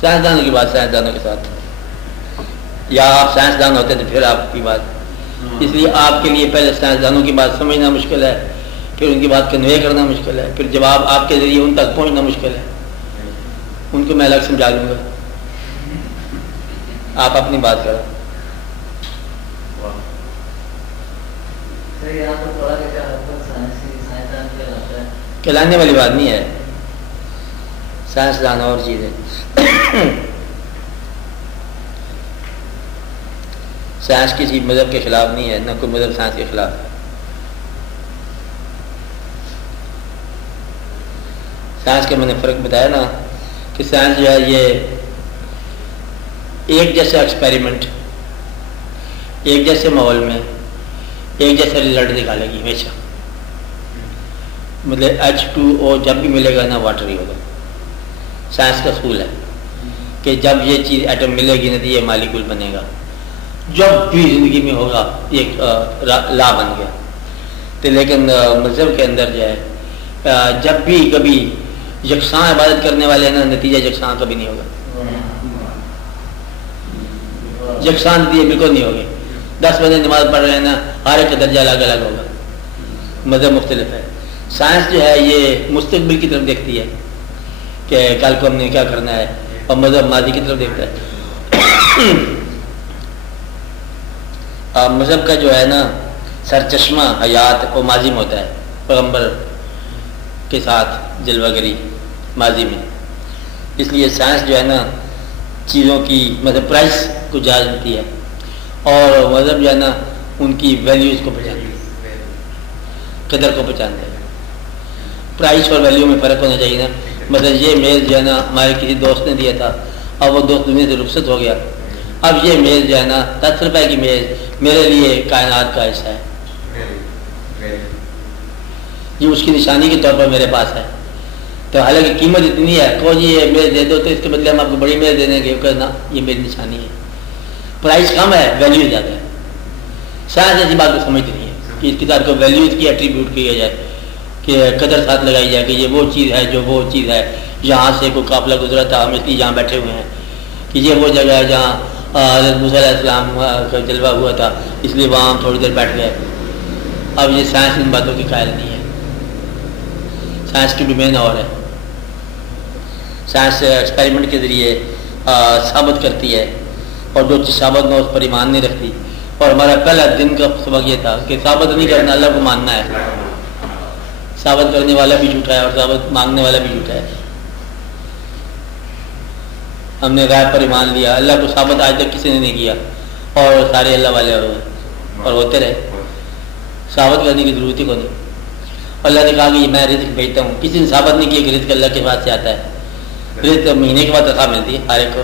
سائنسدانوں کی بات سائنسدانوں کے ساتھ، یا آپ سائنسدان ہوتے تو پھر آپ کی بات، اس لیے آپ کے لیے پہلے سائنسدانوں کی بات سمجھنا مشکل ہے، پھر ان کی بات کنوے کرنا مشکل ہے، پھر جواب آپ کے ذریعے ان تک پہنچنا مشکل ہے، ان کو میں الگ سمجھا دوں گا، آپ اپنی بات کرو۔ کہلانے والی بات نہیں ہے، سائنسدان اور چیز ہے۔ سائنس کسی مذہب کے خلاف نہیں ہے، نہ کوئی مذہب سائنس کے خلاف ہے۔ سائنس کے میں نے فرق بتایا نا کہ سائنس جو ہے یہ ایک جیسا ایکسپیریمنٹ، ایک جیسے ماحول میں ایک جیسا رزلٹ نکالے گی ہمیشہ، مطلب H2O جب بھی ملے گا نا واٹر ہی ہوگا۔ سائنس کا اصول ہے کہ جب یہ چیز ایٹم ملے گی نا تو یہ مالیکول بنے گا، جب بھی زندگی میں ہوگا ایک لا بن گیا۔ تو لیکن مذہب کے اندر جو ہے جب بھی کبھی یکساں عبادت کرنے والے نا نتیجہ یکساں کبھی نہیں ہوگا، یکساں نتیجے بالکل نہیں ہوگے۔ 10 بندے نماز پڑھ رہے ہیں نا، ہر ایک کا درجہ الگ الگ ہوگا، مذہب مختلف ہے۔ سائنس جو ہے یہ مستقبل کی طرف دیکھتی ہے کہ کل کو ہم نے کیا کرنا ہے، اور مذہب ماضی کی طرف دیکھتا ہے۔ مذہب کا جو ہے نا سرچشمہ حیات وہ ماضی میں ہوتا ہے، پیغمبر کے ساتھ جلوہ گری ماضی میں، اس لیے سائنس جو ہے نا چیزوں کی مطلب پرائس کو جانتی ہے، اور مذہب جو ہے نا ان کی ویلیوز کو پہچانتی ہے، قدر کو پہچانتے ہیں۔ پرائس اور ویلیو میں فرق ہونا چاہیے نا، مطلب یہ میز جو ہے نا ہمارے کسی دوست نے دیا تھا، اب وہ دوست دنیا سے رخصت ہو گیا، اب یہ میز جو ہے نا 10 روپے کی میز میرے لیے کائنات کا حصہ ہے، یہ اس کی نشانی کے طور پر میرے پاس ہے۔ تو حالانکہ قیمت اتنی ہے کہ جی یہ میز دے دو تو اس کے بدلے ہم آپ کو بڑی میز دے دیں گے، کہنا یہ میری نشانی ہے، پرائس کم ہے ویلیو زیادہ ہے۔ سائنس ایسی بات کو سمجھتی نہیں ہے کہ اس کتاب کو ویلیوز کی ایٹریبیوٹ کیا جائے، کہ قدر ساتھ لگائی جائے کہ یہ وہ چیز ہے جو وہ چیز ہے، یہاں سے کوئی قافلہ گزرا تھا ہم اس لیے یہاں بیٹھے ہوئے ہیں، کہ یہ وہ جگہ ہے جہاں حضرت موسیٰ علیہ السلام کا جلوہ ہوا تھا اس لیے وہاں ہم تھوڑی دیر بیٹھ گئے۔ اب یہ سائنس ان باتوں کی قائل نہیں ہے، سائنس کی ڈومین اور ہے۔ سائنس ایکسپیریمنٹ کے ذریعے ثابت کرتی ہے، اور جو چیز ثابت نہ اس پر ایمان نہیں رکھتی۔ اور ہمارا پہلا دن کا سبق یہ تھا کہ ثابت نہیں کرنا، اللہ کو ماننا ہے، ثابت کرنے والا بھی جھوٹا ہے اور ثابت مانگنے والا بھی جھوٹا ہے۔ ہم نے غیب پر ایمان لیا، اللہ کو ثابت آج تک کسی نے نہیں کیا، اور سارے اللہ والے ہوئے اور ہوتے رہے، ثابت کرنے کی ضرورت ہی کو نہیں۔ اللہ نے کہا کہ میں رزق بھیجتا ہوں، کسی نے ثابت نہیں کیا کہ رزق اللہ کے پاس سے آتا ہے، رزق مہینے کے بعد تنخواہ ملتی ہے ہر ایک کو،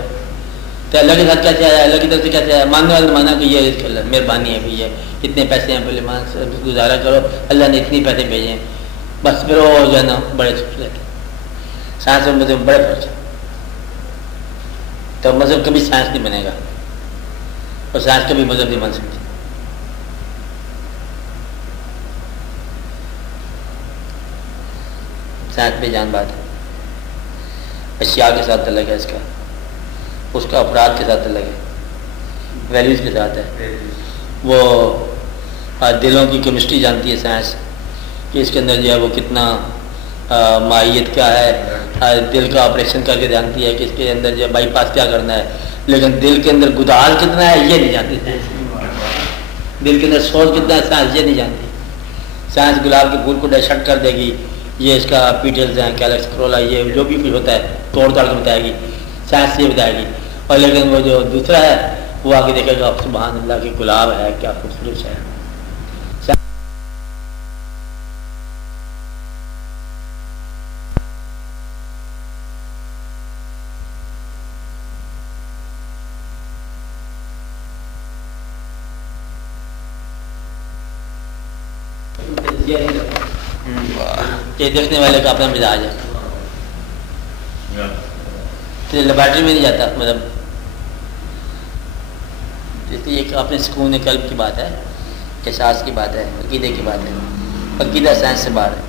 تو اللہ کے ساتھ کیسے آیا، اللہ کی طرف سے کیسے آیا؟ ماننے والے نے مانا کہ یہ رزق اللہ مہربانی ہے، بھائی اتنے پیسے ہیں پہلے گزارا کرو، اللہ نے اتنے پیسے بھیجے ہیں، بس پھر وہ جو ہے نا بڑے سوچ لیتے۔ سائنس اور مذہب بڑے فرق ہے، تو مذہب کبھی سائنس نہیں بنے گا، اور سائنس کبھی مذہب نہیں بن سکتی۔ سائنس بے جان بات ہے، اشیاء کے ساتھ الگ ہے، اس کا افراد کے ساتھ الگ ہے، ویلیوز کے ساتھ ہے۔ وہ دلوں کی کیمسٹری جانتی ہے سائنس، کہ اس کے اندر جو ہے وہ کتنا ماہیت کیا ہے، دل کا آپریشن کر کے جانتی ہے کہ اس کے اندر جو ہے بائی پاس کیا کرنا ہے، لیکن دل کے اندر گدال کتنا ہے یہ نہیں جانتی سائنس، دل کے اندر سوچ کتنا ہے سائنس یہ نہیں جانتی۔ سائنس گلاب کے پھول کو ڈائشٹ کر دے گی، یہ اس کا پیٹلز ہیں، کیلکس کرولا، یہ جو بھی کچھ ہوتا ہے توڑ تاڑ کے بتائے گی، سائنس یہ بتائے گی، اور لیکن وہ جو دوسرا ہے وہ آگے دیکھے گا سبحان اللہ کی گلاب ہے کیا خوبصورت ہے۔ یہ دیکھنے والے کا اپنا مزاج ہے، لیبارٹری میں نہیں جاتا، مطلب اس لیے ایک اپنے سکون قلب کی بات ہے، احساس کی بات ہے، عقیدے کی بات ہے۔ عقیدہ سائنس سے باہر ہے،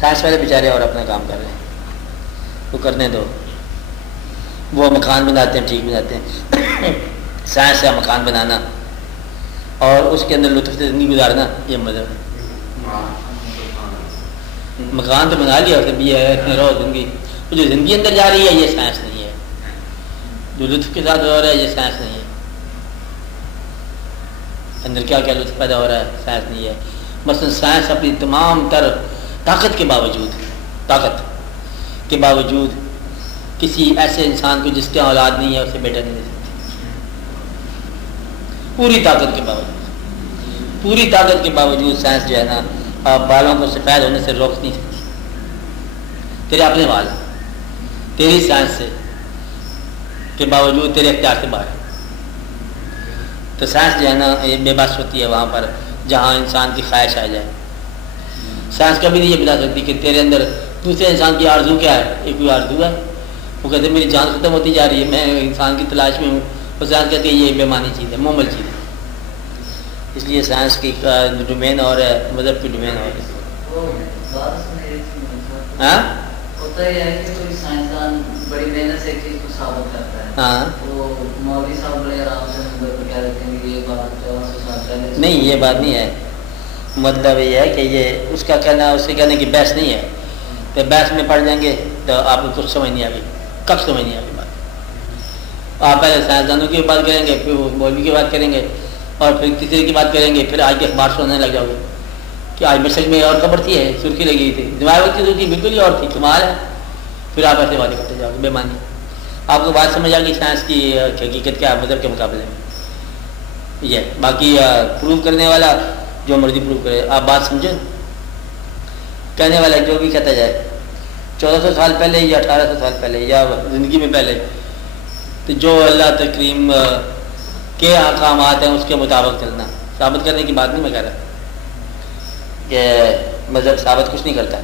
سائنس والے بیچارے اور اپنا کام کر رہے ہیں، وہ کرنے دو، وہ مکان بناتے ہیں، ٹھیک بناتے ہیں سائنس کا مکان بنانا اور اس کے اندر لطف سے زندگی گزارنا یہ مذہب ہے۔ مکان تو بنا لیا اسے بھی ہے رو زندگی، جو زندگی اندر جا رہی ہے یہ سائنس نہیں ہے، جو لطف کے ساتھ ہو رہا ہے یہ سائنس نہیں ہے، اندر کیا کیا لطف پیدا ہو رہا ہے سائنس نہیں ہے۔ مثلا سائنس اپنی تمام تر طاقت کے باوجود کسی ایسے انسان کو جس کے اولاد نہیں ہے اسے بیٹا نہیں دے سکتی، پوری طاقت کے باوجود سائنس جو ہے نا بالوں کو سفید ہونے سے روک نہیں سکتی، تیرے اپنے بال تیری سائنس سے کے باوجود تیرے اختیار سے باہر، تو سائنس جو ہے نا یہ بے بس ہوتی ہے وہاں پر جہاں انسان کی خواہش آ جائے۔ سائنس کبھی نہیں یہ بتا سکتی کہ تیرے اندر دوسرے انسان کی آرزو کیا ہے، ایک کوئی آرزو ہے، وہ کہتے ہیں میری جان ختم ہوتی جا رہی ہے، میں انسان کی تلاش میں ہوں، وہ سائنس کہتی ہے یہ بےمانی چیز ہے، مومل چیز ہے۔ اس لیے سائنس کی ڈومین اور ہے، مذہب کی ڈومین اور ہے۔ ہاں ہوتا یہ ہے کہ کوئی سائنسدان بڑی محنت سے ایک چیز کو ثابت کرتا ہے، ہاں تو مولوی صاحب بڑے آرام سے نمبر پہ کہہ دیتے ہیں کہ یہ بات 1400 سال پہلے نہیں، یہ بات نہیں ہے، مطلب یہ ہے کہ یہ اس کا کہنا، اس کے کہنے کی بحث نہیں ہے کہ بحث میں پڑھ جائیں گے تو آپ کو کچھ سمجھ نہیں آئے گی، کب سمجھ نہیں آئے گی بات۔ آپ پہلے سائنسدانوں کی بات کریں گے، پھر مولوی کی بات کریں گے، اور پھر تیسرے کی بات کریں گے، پھر آج کے اخبار سننے لگ جاؤ گے کہ آج میسج میں اور خبر تھی ہے، سرخی لگی ہوئی تھی، دماغ وقت کی بالکل ہی اور تھی، کمال ہے، پھر آپ ایسے باتیں کرتے جاؤ گے بے معنی۔ آپ کو بات سمجھ آ گئی سائنس کی حقیقت کیا ہے مذہب کے مقابلے میں، یہ باقی پروو کرنے والا جو مرضی پروو کرے، آپ بات سمجھیں، کہنے والا جو بھی کہتا جائے 1400 سال پہلے یا 1800 سال پہلے یا زندگی میں پہلے، تو جو اللہ تکریم کے احکامات ہیں اس کے مطابق چلنا، ثابت کرنے کی بات نہیں میں کہہ رہا کہ مذہب ثابت کچھ نہیں کرتا،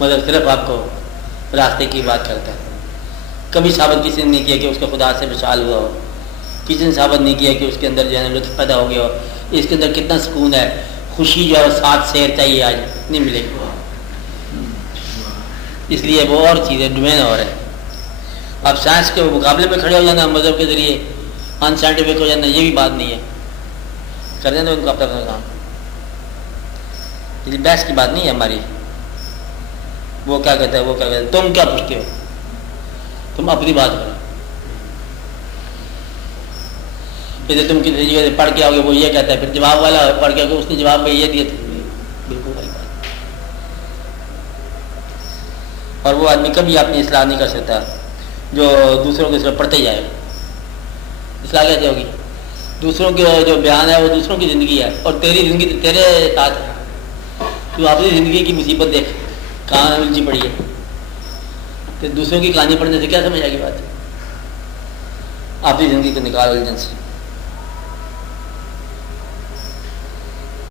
مذہب صرف آپ کو راستے کی بات کرتا ہے۔ کبھی ثابت کسی نے نہیں کیا کہ اس کا خدا سے وصال ہوا ہو، کسی نے ثابت نہیں کیا کہ اس کے اندر جو ہے لطف پیدا ہو گیا ہو، اس کے اندر کتنا سکون ہے، خوشی جو ہے وہ ساتھ سیر چاہیے، آج نہیں ملے گی، اس لیے وہ اور چیزیں ڈومین اور ہے۔ اب سائنس کے مقابلے میں کھڑے ہو جانا مذہب کے ذریعے، ان سائنٹیفک ہو جانا، یہ بھی بات نہیں ہے، کر دیں تو ان کو اپنا کام، اس لیے بحث کی بات نہیں ہے ہماری، وہ کیا کہتا ہے وہ کیا کہتا ہے، تم کیا پوچھتے ہو، تم اپنی بات کرو، جیسے تم کسی جگہ سے پڑھ کے آؤ گے وہ یہ کہتا ہے، پھر جواب والا پڑھ کے آؤ گے اس نے جواب میں یہ دیا تھا، بالکل وہی بات۔ اور وہ آدمی کبھی اپنی اصلاح نہیں کر سکتا جو دوسروں کے صرف پڑھتے جائے، اصلاح کیسے ہوگی؟ دوسروں کے جو بیان ہے وہ دوسروں کی زندگی ہے، اور تیری زندگی تو تیرے ساتھ ہے، تو اپنی زندگی کی مصیبت دیکھ کہاں الجھی پڑی ہے، تو دوسروں کی کہانی پڑھنے سے کیا سمجھ آئے گی بات؟ اپنی زندگی کو نکال الجھن سے۔